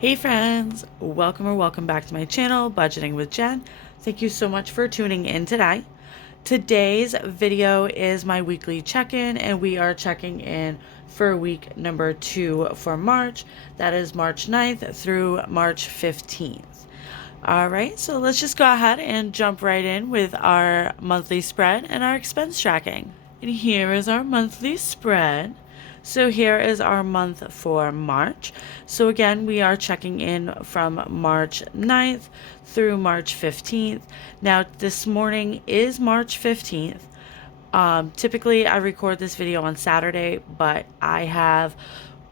Hey friends, welcome back to my channel, Budgeting with Jen. Thank you so much for tuning in today. Today's video is my weekly check-in, and we are checking in for week number 2 for March. That is March 9th through March 15th. Alright, so let's just go ahead and jump right in with our monthly spread and our expense tracking. And here is our monthly spread. So here is our month for March. So again, we are checking in from March 9th through March 15th. Now, this morning is March 15th. Typically, I record this video on Saturday, but I have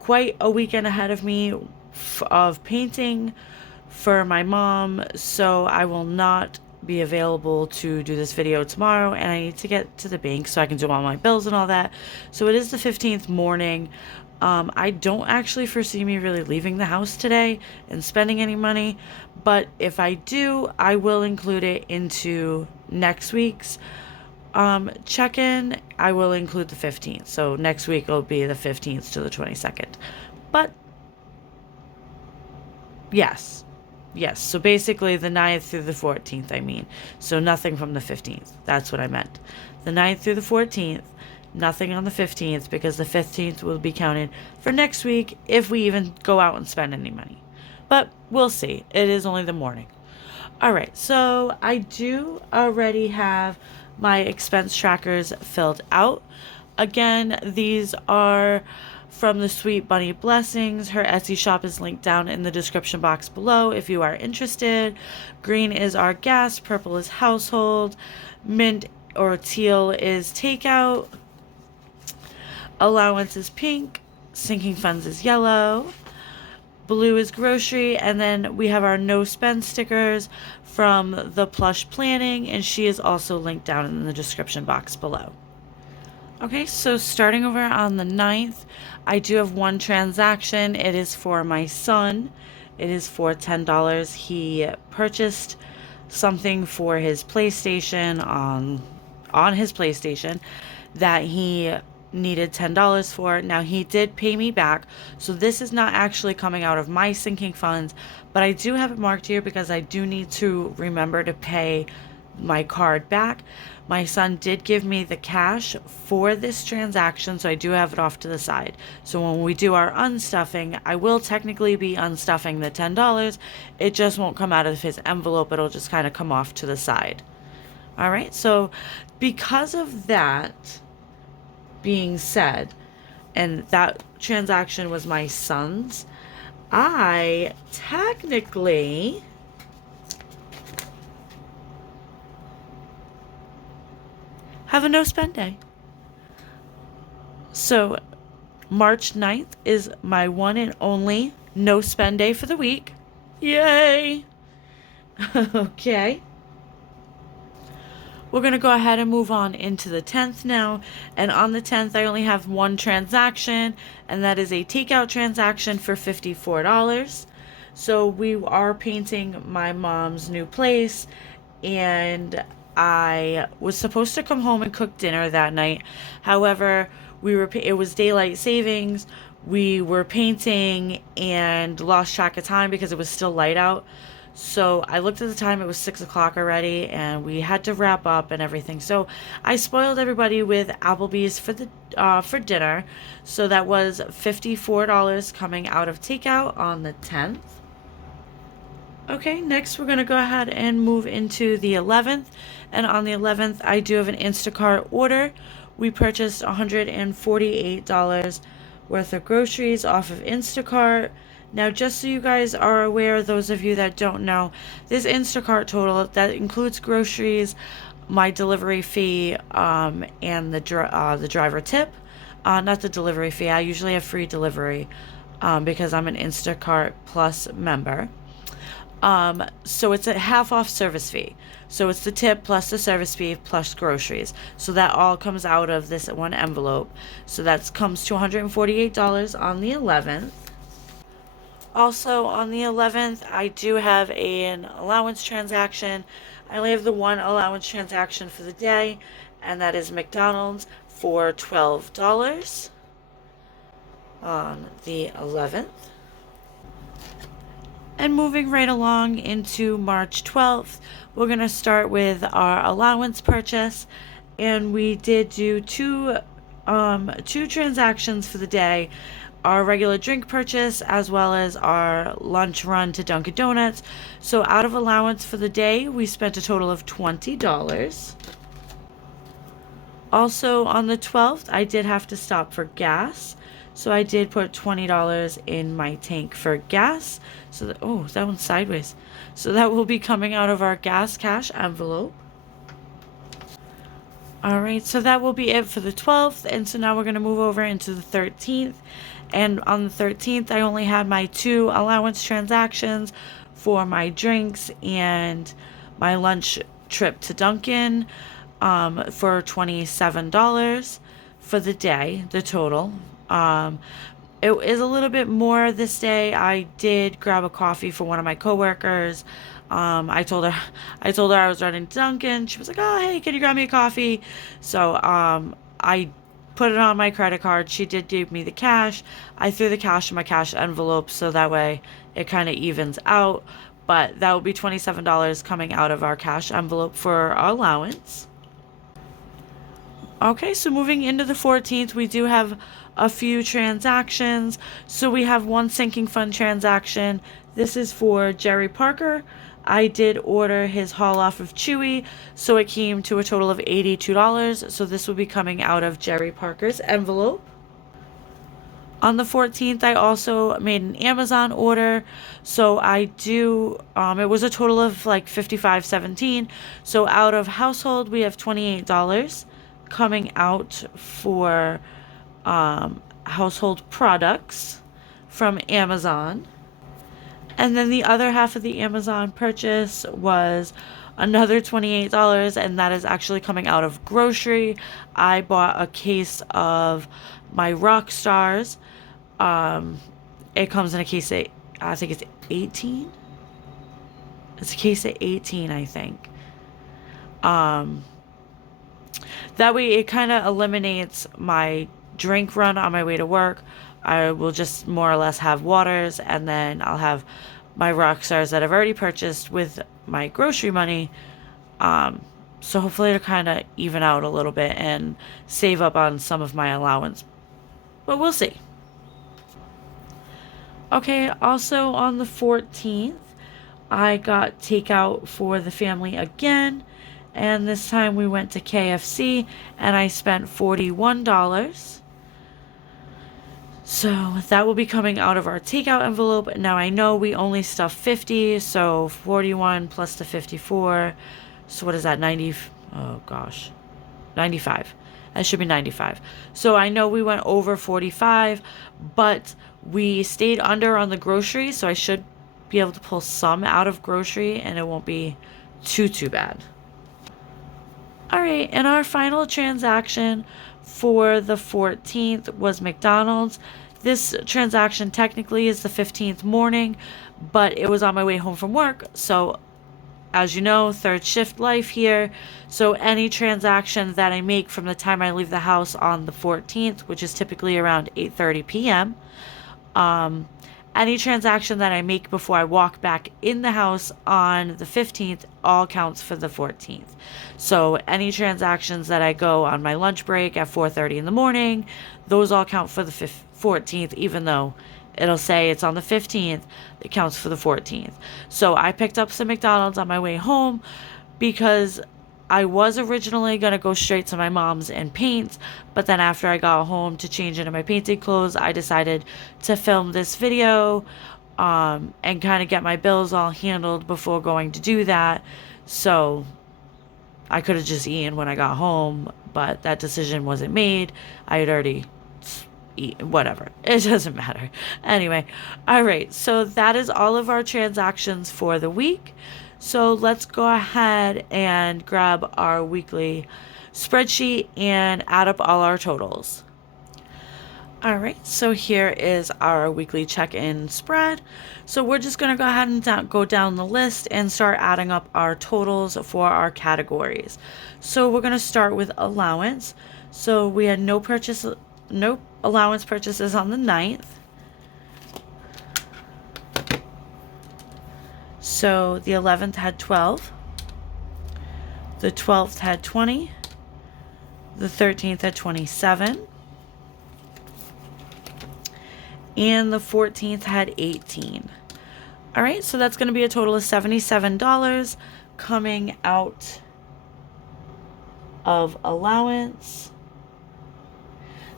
quite a weekend ahead of me of painting for my mom, so I will not be available to do this video tomorrow, and I need to get to the bank so I can do all my bills and all that. So it is the 15th morning. I don't actually foresee me really leaving the house today and spending any money, but if I do, I will include it into next week's check-in. I will include the 15th, so next week will be the 15th to the 22nd. But yes, so basically the 9th through the 14th, I mean. So nothing from the 15th. That's what I meant. The 9th through the 14th, nothing on the 15th, because the 15th will be counted for next week if we even go out and spend any money. But we'll see. It is only the morning. All right, so I do already have my expense trackers filled out. Again, these are from the Sweet Bunny Blessings. Her Etsy shop is linked down in the description box below if you are interested. Green is our gas, purple is household, mint or teal is takeout, allowance is pink, sinking funds is yellow, blue is grocery, and then we have our no spend stickers from the Plush Planning, and she is also linked down in the description box below. Okay, so starting over on the 9th, I do have one transaction. It is for my son. It is for $10. He purchased something for his PlayStation on his PlayStation that he needed $10 for. Now, he did pay me back, so this is not actually coming out of my sinking funds, but I do have it marked here because I do need to remember to pay my card back. My son did give me the cash for this transaction, so I do have it off to the side. So when we do our unstuffing, I will technically be unstuffing the $10. It just won't come out of his envelope. It'll just kind of come off to the side. All right, so because of that being said, and that transaction was my son's, I technically have a no spend day. So March 9th is my one and only no spend day for the week. Yay! Okay. We're going to go ahead and move on into the 10th now. And on the 10th, I only have one transaction, and that is a takeout transaction for $54. So we are painting my mom's new place, and I was supposed to come home and cook dinner that night. However, it was daylight savings. We were painting and lost track of time because it was still light out. So I looked at the time, it was 6 o'clock already, and we had to wrap up and everything. So I spoiled everybody with Applebee's for dinner. So that was $54 coming out of takeout on the 10th. Okay, next we're going to go ahead and move into the 11th. And on the 11th, I do have an Instacart order. We purchased $148 worth of groceries off of Instacart. Now, just so you guys are aware, those of you that don't know, this Instacart total, that includes groceries, my delivery fee, and the driver tip. Not the delivery fee. I usually have free delivery because I'm an Instacart Plus member. So it's a half off service fee. So it's the tip plus the service fee plus groceries. So that all comes out of this one envelope. So that comes to $148 on the 11th. Also on the 11th, I do have an allowance transaction. I only have the one allowance transaction for the day, and that is McDonald's for $12 on the 11th. And moving right along into March 12th, we're going to start with our allowance purchase. And we did do two transactions for the day, our regular drink purchase as well as our lunch run to Dunkin' Donuts. So out of allowance for the day, we spent a total of $20. Also on the 12th, I did have to stop for gas. So I did put $20 in my tank for gas. So that, oh, that one's sideways. So that will be coming out of our gas cash envelope. All right, so that will be it for the 12th. And so now we're going to move over into the 13th. And on the 13th, I only had my 2 allowance transactions for my drinks and my lunch trip to Dunkin' for $27 for the day, the total. It is a little bit more this day. I did grab a coffee for one of my coworkers. I told her I was running to Dunkin'. She was like, "Oh, hey, can you grab me a coffee?" So I put it on my credit card. She did give me the cash. I threw the cash in my cash envelope so that way it kind of evens out. But that will be $27 coming out of our cash envelope for our allowance. Okay, so moving into the 14th, we do have a few transactions. So we have one sinking fund transaction. This is for Jerry Parker. I did order his haul off of Chewy, so it came to a total of $82. So this will be coming out of Jerry Parker's envelope. On the 14th, I also made an Amazon order. So I do, it was a total of like $55.17. So out of household, we have $28 coming out for household products from Amazon. And then the other half of the Amazon purchase was another $28, and that is actually coming out of grocery. I bought a case of my rock stars. It comes in a case of, I think it's 18. It's a case of 18, I think. That way it kind of eliminates my drink run on my way to work. I will just more or less have waters, and then I'll have my rock stars that I've already purchased with my grocery money. So hopefully it'll kind of even out a little bit and save up on some of my allowance. But we'll see. Okay, also on the 14th, I got takeout for the family again. And this time we went to KFC and I spent $41. So that will be coming out of our takeout envelope. Now I know we only stuffed 50, so 41 plus the 54. So what is that, 90? Oh gosh, 95. That should be 95. So I know we went over 45, but we stayed under on the grocery, so I should be able to pull some out of grocery and it won't be too bad. All right, and our final transaction for the 14th was McDonald's. This transaction technically is the 15th morning, but it was on my way home from work. So as you know, third shift life here. So any transaction that I make from the time I leave the house on the 14th, which is typically around 8:30 p.m., any transaction that I make before I walk back in the house on the 15th all counts for the 14th. So any transactions that I go on my lunch break at 4:30 in the morning, those all count for the 14th, even though it'll say it's on the 15th, it counts for the 14th. So I picked up some McDonald's on my way home because I was originally going to go straight to my mom's and paint, but then after I got home to change into my painting clothes, I decided to film this video and kind of get my bills all handled before going to do that. So I could have just eaten when I got home, but that decision wasn't made. I had already eaten, whatever. It doesn't matter. Anyway, all right. So that is all of our transactions for the week. So let's go ahead and grab our weekly spreadsheet and add up all our totals. All right, so here is our weekly check-in spread. So we're just going to go ahead and go down the list and start adding up our totals for our categories. So we're going to start with allowance. So we had no allowance purchases on the 9th. So the 11th had 12, the 12th had 20, the 13th had 27, and the 14th had 18. All right, so that's going to be a total of $77 coming out of allowance.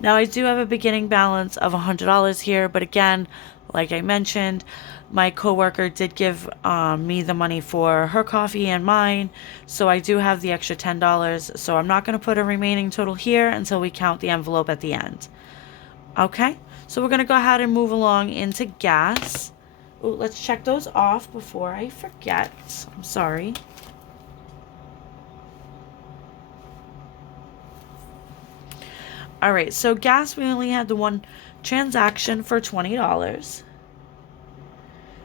Now I do have a beginning balance of $100 here, but again, like I mentioned, my coworker did give me the money for her coffee and mine, so I do have the extra $10. So I'm not going to put a remaining total here until we count the envelope at the end. Okay, so we're going to go ahead and move along into gas. Ooh, let's check those off before I forget. I'm sorry. All right, so gas, we only had the one transaction for $20.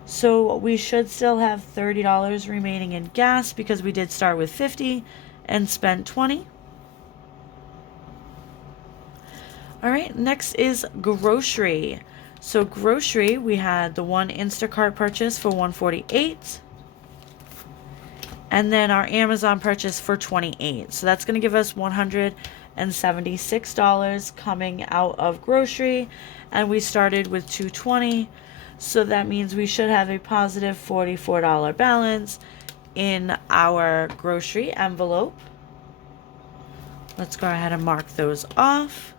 So we should still have $30 remaining in gas because we did start with $50 and spent $20. All right, next is grocery. So grocery, we had the one Instacart purchase for $148. And then our Amazon purchase for $28. So that's going to give us $176 coming out of grocery. And we started with $220. So that means we should have a positive $44 balance in our grocery envelope. Let's go ahead and mark those off.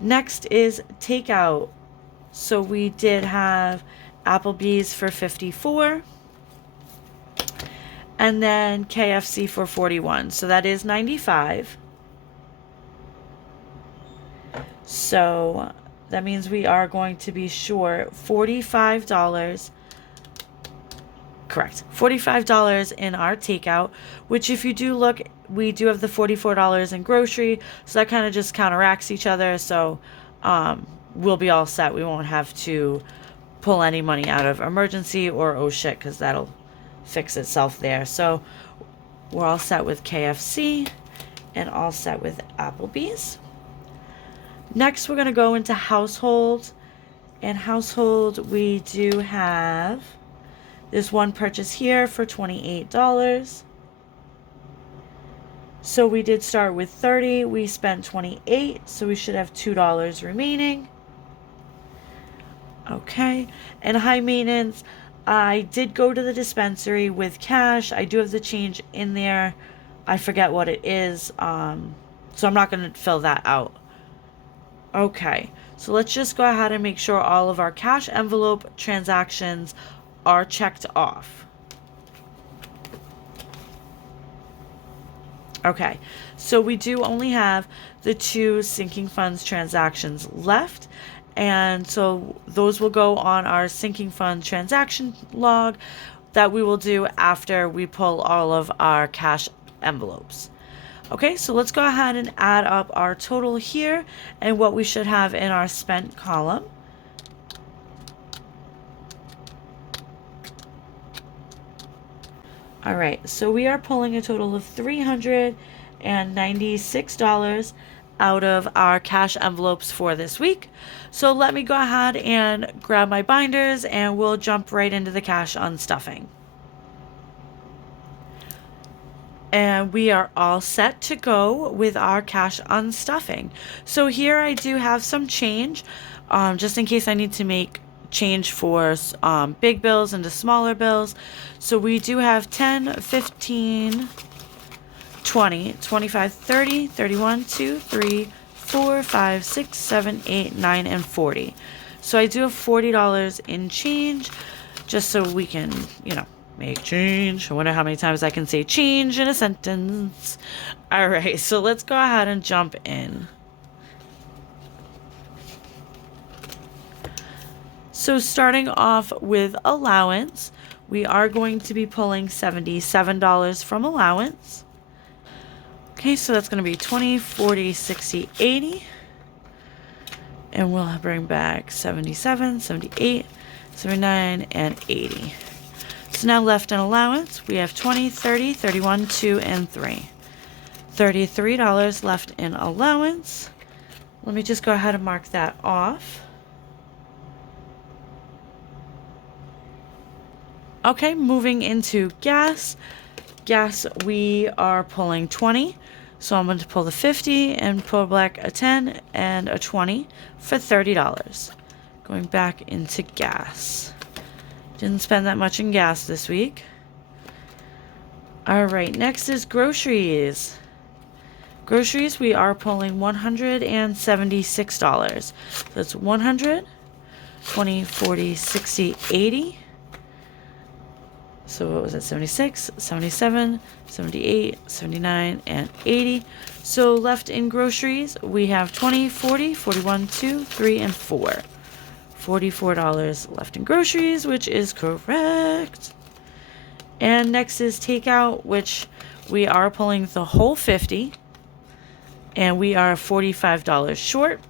Next is takeout. So we did have Applebee's for $54 and then KFC for $41. So that is $95. So that means we are going to be short $45. Correct. $45 in our takeout, which if you do look, we do have the $44 in grocery. So that kind of just counteracts each other. So we'll be all set. We won't have to pull any money out of emergency or oh shit, because that'll fix itself there. So we're all set with KFC and all set with Applebee's. Next, we're going to go into household. And household, we do have this one purchase here for $28. So we did start with $30. We spent $28. So we should have $2 remaining. Okay. And high maintenance, I did go to the dispensary with cash. I do have the change in there. I forget what it is. So I'm not going to fill that out. Okay, so let's just go ahead and make sure all of our cash envelope transactions are checked off. Okay, so we do only have the 2 sinking funds transactions left, and so those will go on our sinking fund transaction log that we will do after we pull all of our cash envelopes. Okay, so let's go ahead and add up our total here and what we should have in our spent column. All right, so we are pulling a total of $396 out of our cash envelopes for this week. So let me go ahead and grab my binders and we'll jump right into the cash unstuffing. And we are all set to go with our cash unstuffing. So here I do have some change, just in case I need to make change for big bills into smaller bills. So we do have 10, 15, 20, 25, 30, 31, 2, 3, 4, 5, 6, 7, 8, 9, and 40. So I do have $40 in change, just so we can, make change. I wonder how many times I can say change in a sentence. All right, so let's go ahead and jump in. So starting off with allowance, we are going to be pulling $77 from allowance. Okay, so that's going to be 20, 40, 60, 80. And we'll bring back 77, 78, 79, and 80. So now left in allowance, we have 20, 30, 31, 2, and 3. $33 left in allowance. Let me just go ahead and mark that off. Okay, moving into gas. Gas, we are pulling 20. So I'm going to pull the 50 and pull back a 10 and a 20 for $30. Going back into gas. Didn't spend that much in gas this week. All right, next is groceries. Groceries, we are pulling $176. So that's 100, 20, 40, 60, 80. So what was it? 76, 77, 78, 79, and 80. So left in groceries, we have 20, 40, 41, 2, 3, and 4. $44 left in groceries, which is correct. And next is takeout, which we are pulling the whole 50. And we are $45 short.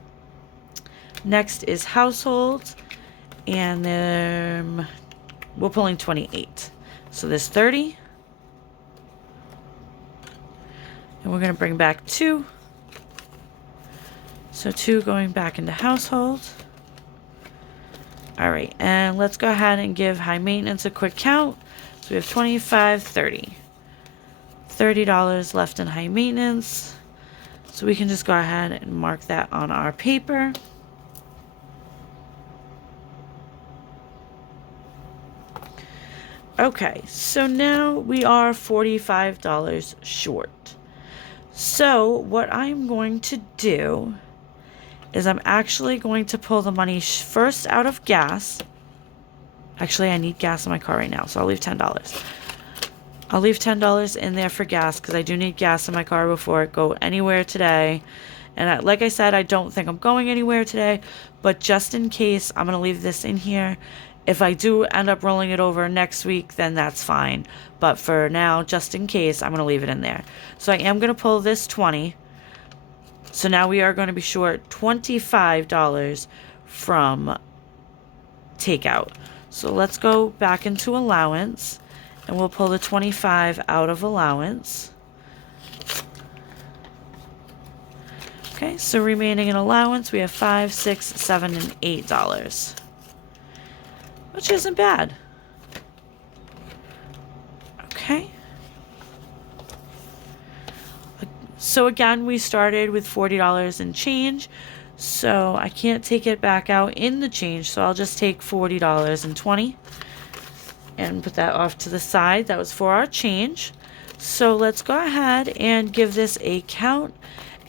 Next is households. And we're pulling 28. So there's 30. And we're going to bring back 2. So 2 going back into household. All right, and let's go ahead and give high maintenance a quick count. So we have 25, 30. $30 left in high maintenance. So we can just go ahead and mark that on our paper. Okay, so now we are $45 short. So what I'm going to do is I'm actually going to pull the money first out of gas. Actually, I need gas in my car right now, so I'll leave $10. I'll leave $10 in there for gas because I do need gas in my car before I go anywhere today. And like I said, I don't think I'm going anywhere today, but just in case, I'm going to leave this in here. If I do end up rolling it over next week, then that's fine. But for now, just in case, I'm going to leave it in there. So I am going to pull this 20. So now we are going to be short $25 from takeout. So let's go back into allowance and we'll pull the 25 out of allowance. Okay, so remaining in allowance, we have $5, $6, $7, and $8, which isn't bad. Okay. So again, we started with $40 and change. So I can't take it back out in the change. So I'll just take $40.20 and put that off to the side. That was for our change. So let's go ahead and give this a count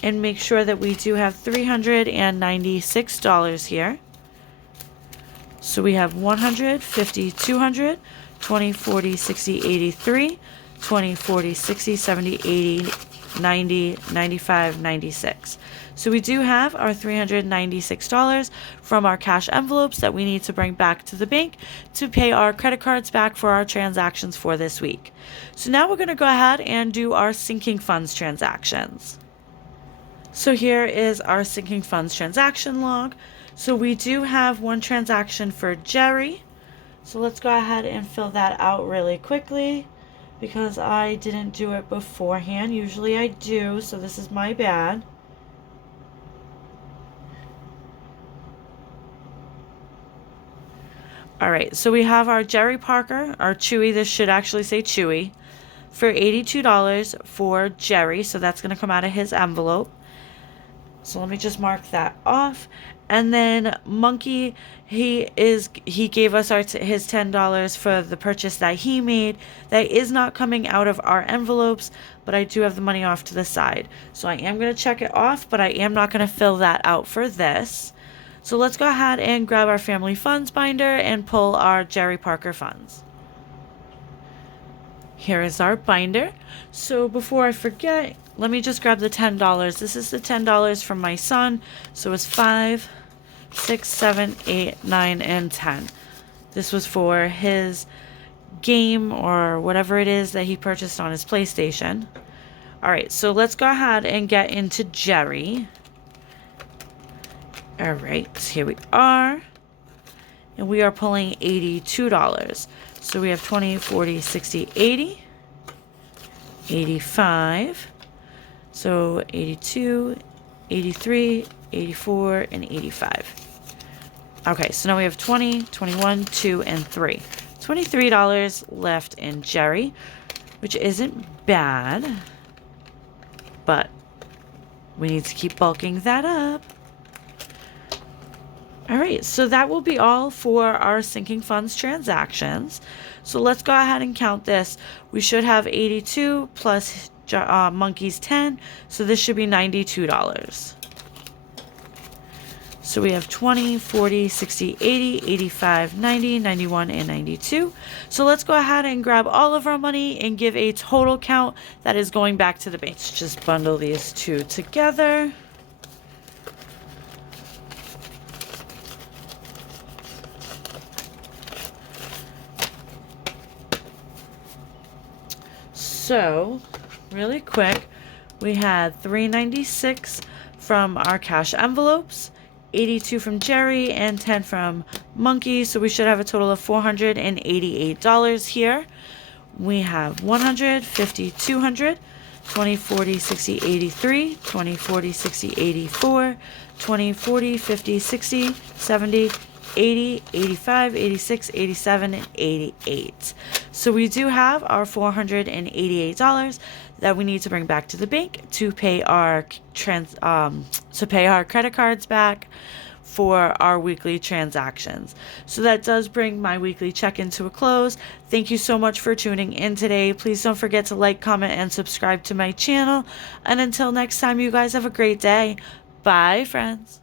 and make sure that we do have $396 here. So we have 100, 50, 200, 20, 40, 60, 83, 20, 40, 60, 70, 80, 90, 95, 96. So we do have our $396 from our cash envelopes that we need to bring back to the bank to pay our credit cards back for our transactions for this week. So now we're going to go ahead and do our sinking funds transactions. So here is our sinking funds transaction log. So we do have one transaction for Jerry. So let's go ahead and fill that out really quickly because I didn't do it beforehand. Usually I do, so this is my bad. All right, so we have our Jerry Parker, our Chewy, this should actually say Chewy, for $82 for Jerry, so that's going to come out of his envelope. So let me just mark that off. And then Monkey, he gave us his $10 for the purchase that he made. That is not coming out of our envelopes, but I do have the money off to the side. So I am going to check it off, but I am not going to fill that out for this. So let's go ahead and grab our family funds binder and pull our Jerry Parker funds. Here is our binder. So before I forget, let me just grab the $10. This is the $10 from my son. So it's 5, 6, 7, 8, 9, and 10. This was for his game or whatever it is that he purchased on his PlayStation. All right, so let's go ahead and get into Jerry. All right, here we are. And we are pulling $82. So we have 20, 40, 60, 80, 85. So 82, 83, 84, and 85. Okay, so now we have 20, 21, 2, and 3. So $23 left in Jerry, which isn't bad, but we need to keep bulking that up. All right, so that will be all for our sinking funds transactions. So let's go ahead and count this. We should have 82 plus Monkey's 10, so this should be $92. So we have 20, 40, 60, 80, 85, 90, 91, and 92. So let's go ahead and grab all of our money and give a total count that is going back to the bank. Let's just bundle these two together. So, really quick, we had $396 from our cash envelopes, 82 from Jerry, and 10 from Monkey. So we should have a total of $488 here. We have 100, 50, 200, 20, 40, 60, 83, 20, 40, 60, 84, 20, 40, 50, 60, 70, 80, 85, 86, 87, and 88. So we do have our $488 that we need to bring back to the bank to pay our credit cards back for our weekly transactions. So that does bring my weekly check-in to a close. Thank you so much for tuning in today. Please don't forget to like, comment, and subscribe to my channel. And until next time, you guys have a great day. Bye, friends.